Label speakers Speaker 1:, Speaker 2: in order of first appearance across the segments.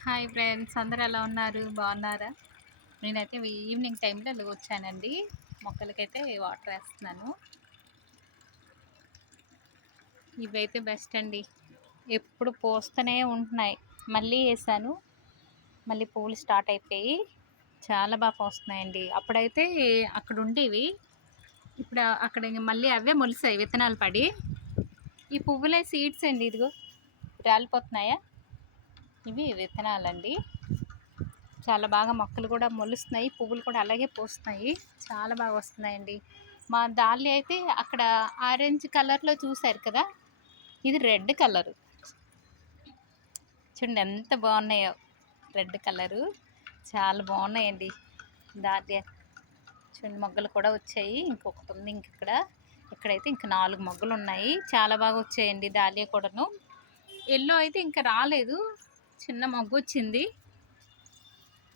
Speaker 1: Hi friends అందరూ ఎలా ఉన్నారు? బాగున్నారా? నేనైతే ఈవినింగ్ టైంలో వచ్చానండి. మొక్కలకైతే వాటర్ వేస్తున్నాను. ఇవైతే బెస్ట్ అండి. ఎప్పుడు పోస్తూనే ఉంటున్నాయి. మళ్ళీ వేసాను. మళ్ళీ పూలు స్టార్ట్ అయిపోయి చాలా బాగా పోస్తున్నాయండి. అప్పుడైతే అక్కడ ఉండేవి. ఇప్పుడు అక్కడ మళ్ళీ అవే మొలిసాయి విత్తనాలు పడి. ఈ పువ్వులే సీడ్స్ అండి ఇదిగో. రాలిపోతున్నాయా? ఇవి విత్తనాలండి. చాలా బాగా మొక్కలు కూడా మొలుస్తున్నాయి. పువ్వులు కూడా అలాగే పోస్తున్నాయి. చాలా బాగా వస్తున్నాయండి. మా దాల్లి అయితే అక్కడ ఆరెంజ్ కలర్లో చూశారు కదా? ఇది రెడ్ కలరు. చూడండి ఎంత బాగున్నాయో. Red colour. చాలా బాగున్నాయండి. దాల్య చూడండి మొగ్గలు కూడా వచ్చాయి. ఇంకొకటి ఉంది ఇంక ఇక్కడ. ఇక్కడైతే ఇంక నాలుగు మొగ్గలు ఉన్నాయి. చాలా బాగా వచ్చాయండి దాలియా కూడాను. ఎల్లో అయితే ఇంకా రాలేదు. చిన్న మొగ్గు వచ్చింది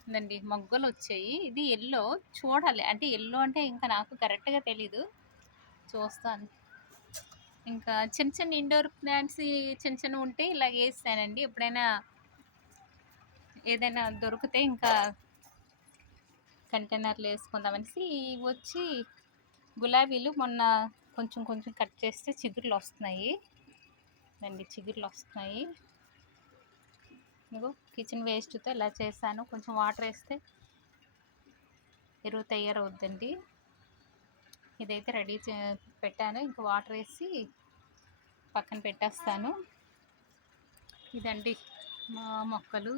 Speaker 1: ఉందండి మొగ్గలు వచ్చాయి ఇది ఎల్లో చూడాలి. అంటే ఎల్లో అంటే ఇంకా నాకు కరెక్ట్గా తెలీదు. చూస్తాను. ఇంకా చిన్న చిన్న ఇండోర్ ప్లాంట్స్ చిన్న చిన్న ఉంటే ఇలా వేస్తానండి. ఎప్పుడైనా ఏదైనా దొరికితే ఇంకా కంటైనర్లు వేసుకుందామనేసి వచ్చి గులాబీలు మొన్న కొంచెం కొంచెం కట్ చేస్తే చిగురులు వస్తున్నాయి అండి చిగురులు వస్తున్నాయి ఇగో కిచెన్ వేస్ట్తో ఇలా చేశాను. కొంచెం వాటర్ వేస్తే ఎరువు తయారవుద్దండి. ఇదైతే రెడీ పెట్టాను. ఇంకా వాటర్ వేసి పక్కన పెట్టేస్తాను. ఇదండి మా మొక్కలు.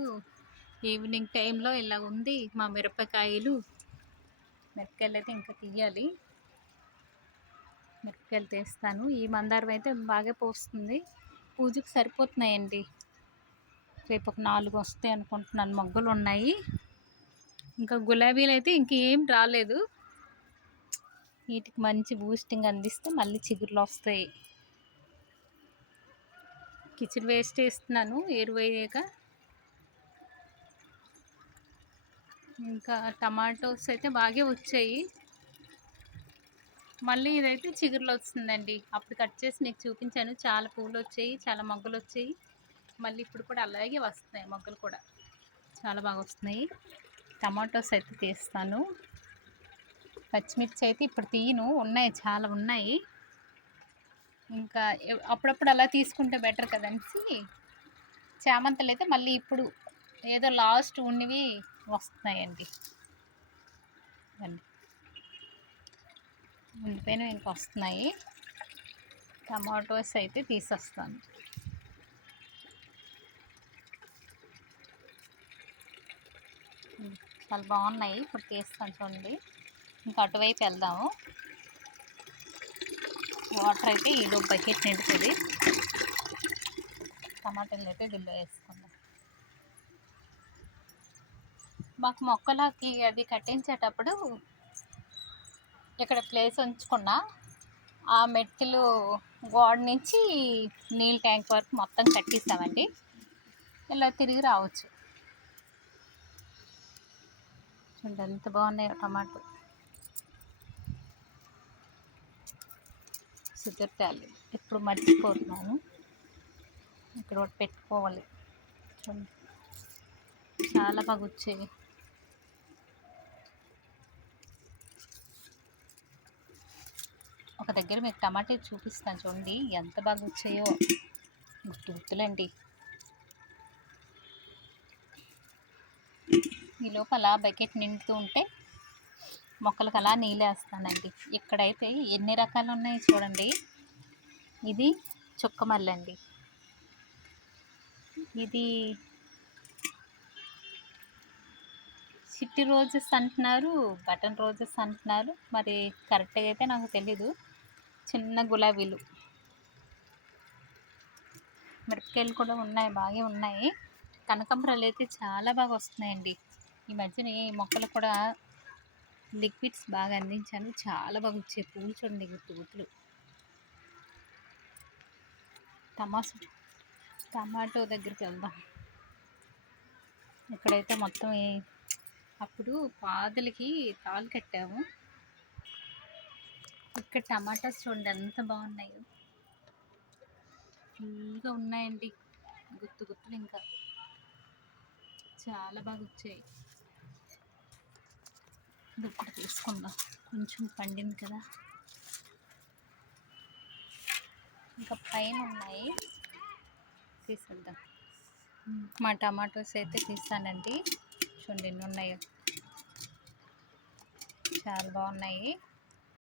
Speaker 1: ఈవినింగ్ టైంలో ఇలా ఉంది. మా మిరపకాయలు. మిరపకాయలు అయితే ఇంకా తీయాలి. మిరపకాయలు తీస్తాను. ఈ మందారం అయితే బాగా పోస్తుంది. పూజకు సరిపోతున్నాయండి. రేపు ఒక నాలుగు వస్తాయి అనుకుంటున్నాను. మొగ్గలు ఉన్నాయి ఇంకా గులాబీలు అయితే ఇంకేం రాలేదు. వీటికి మంచి బూస్టింగ్ అందిస్తే మళ్ళీ చిగురులు వస్తాయి. కిచెన్ వేస్ట్ వేస్తున్నాను. వేయక ఇంకా టమాటోస్ అయితే బాగా వచ్చాయి. మళ్ళీ ఇదైతే చిగురులు వస్తుందండి. అప్పుడు కట్ చేసి నీకు చూపించాను. చాలా పూలు వచ్చాయి చాలా మొగ్గలు వచ్చాయి. మళ్ళీ ఇప్పుడు కూడా అలాగే వస్తున్నాయి మొగ్గలు కూడా. చాలా బాగా వస్తున్నాయి. టమాటోస్ అయితే తీస్తాను. పచ్చిమిర్చి అయితే ఇప్పుడు తీయను. ఉన్నాయి చాలా ఉన్నాయి. ఇంకా అప్పుడప్పుడు అలా తీసుకుంటే బెటర్ కదనిసి చామంతలు అయితే మళ్ళీ ఇప్పుడు ఏదో లాస్ట్ ఉన్నవి వస్తున్నాయండి. ఉండిపోయినవి ఇంకా వస్తున్నాయి. టమాటోస్ అయితే తీసేస్తాను. చాలా బాగున్నాయి. ఇప్పుడు తీస్తాను చూడండి. ఇంకా అటువైపు వెళ్దాము. వాటర్ అయితే ఇది బకెట్ నిండుతుంది. టమాటాలు అయితే దిల్లో వేసుకుందాం. మాకు మొక్కలకి అది కట్టించేటప్పుడు ఇక్కడ ప్లేస్ ఉంచుకున్నా. ఆ మెట్టులు గోడ నుంచి నీళ్ళ ట్యాంక్ వరకు మొత్తం కట్టిస్తామండి ఇలా తిరిగి రావచ్చు. చూడండి ఎంత బాగున్నాయో టమాటో. సుగర్తాలు ఎప్పుడు మర్చిపోతున్నాను. ఇక్కడ ఒకటి పెట్టుకోవాలి. చూడండి. చాలా బాగా వచ్చాయి. ఒక దగ్గర మీకు టమాటా చూపిస్తాను చూడండి ఎంత బాగా వచ్చాయో. గుర్తు గుర్తులండి. ఈ లోపల బకెట్ నిండుతూ ఉంటే మొక్కలకు అలా నీళ్ళేస్తానండి ఇక్కడైతే ఎన్ని రకాలు ఉన్నాయి చూడండి. ఇది చుక్కమల్లి అండి. ఇది చిట్టి రోజెస్ అంటున్నారు బటన్ రోజెస్ అంటున్నారు. మరి కరెక్ట్గా అయితే నాకు తెలీదు. చిన్న గులాబీలు. మిరపకాయలు కూడా ఉన్నాయి బాగా ఉన్నాయి. కనకంబరాలు అయితే చాలా బాగా వస్తున్నాయండి. ఈ మధ్యన ఈ మొక్కలు కూడా లిక్విడ్స్ బాగా అందించాను. చాలా బాగా వచ్చాయి. పూలు చూడండి గుర్తు గుర్తులు టమాటో టమాటో దగ్గరికి వెళ్దాం. ఇక్కడైతే మొత్తం అప్పుడు పాదులకి తాళ్ళు కట్టాము. ఇక్కడ టమాటాస్ చూడండి ఎంత బాగున్నాయో. ఫుల్గా ఉన్నాయండి. గుత్తు గుత్తులు ఇంకా. చాలా బాగా వచ్చాయి. ఇది ఇప్పుడు తీసుకుందాం. కొంచెం పండింది కదా. ఇంకా పైన ఉన్నాయి. తీసేద్దాం. మా టమాటోస్ అయితే తీస్తానండి. చూడండి ఎన్ని ఉన్నాయో. చాలా బాగున్నాయి.